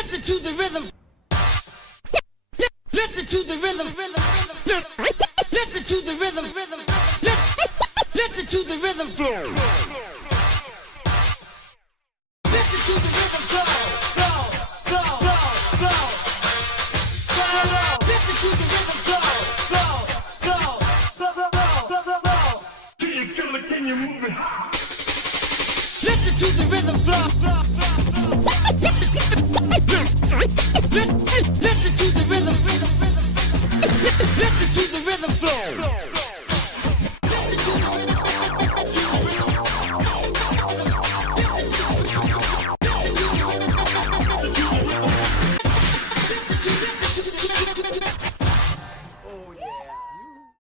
Listen to the rhythm. Listen to the rhythm. Listen to the rhythm. Listen to the rhythm. Listen to the rhythm. Listen to the rhythm. Go, go, go, go, go. Listen to the rhythm. Go, go, go, go, go, go, go, go. Do you feel it? Can you move it? Listen to the rhythm. Flow, flow, flow, flow. Listen to the rhythm. Listen to the rhythm flow.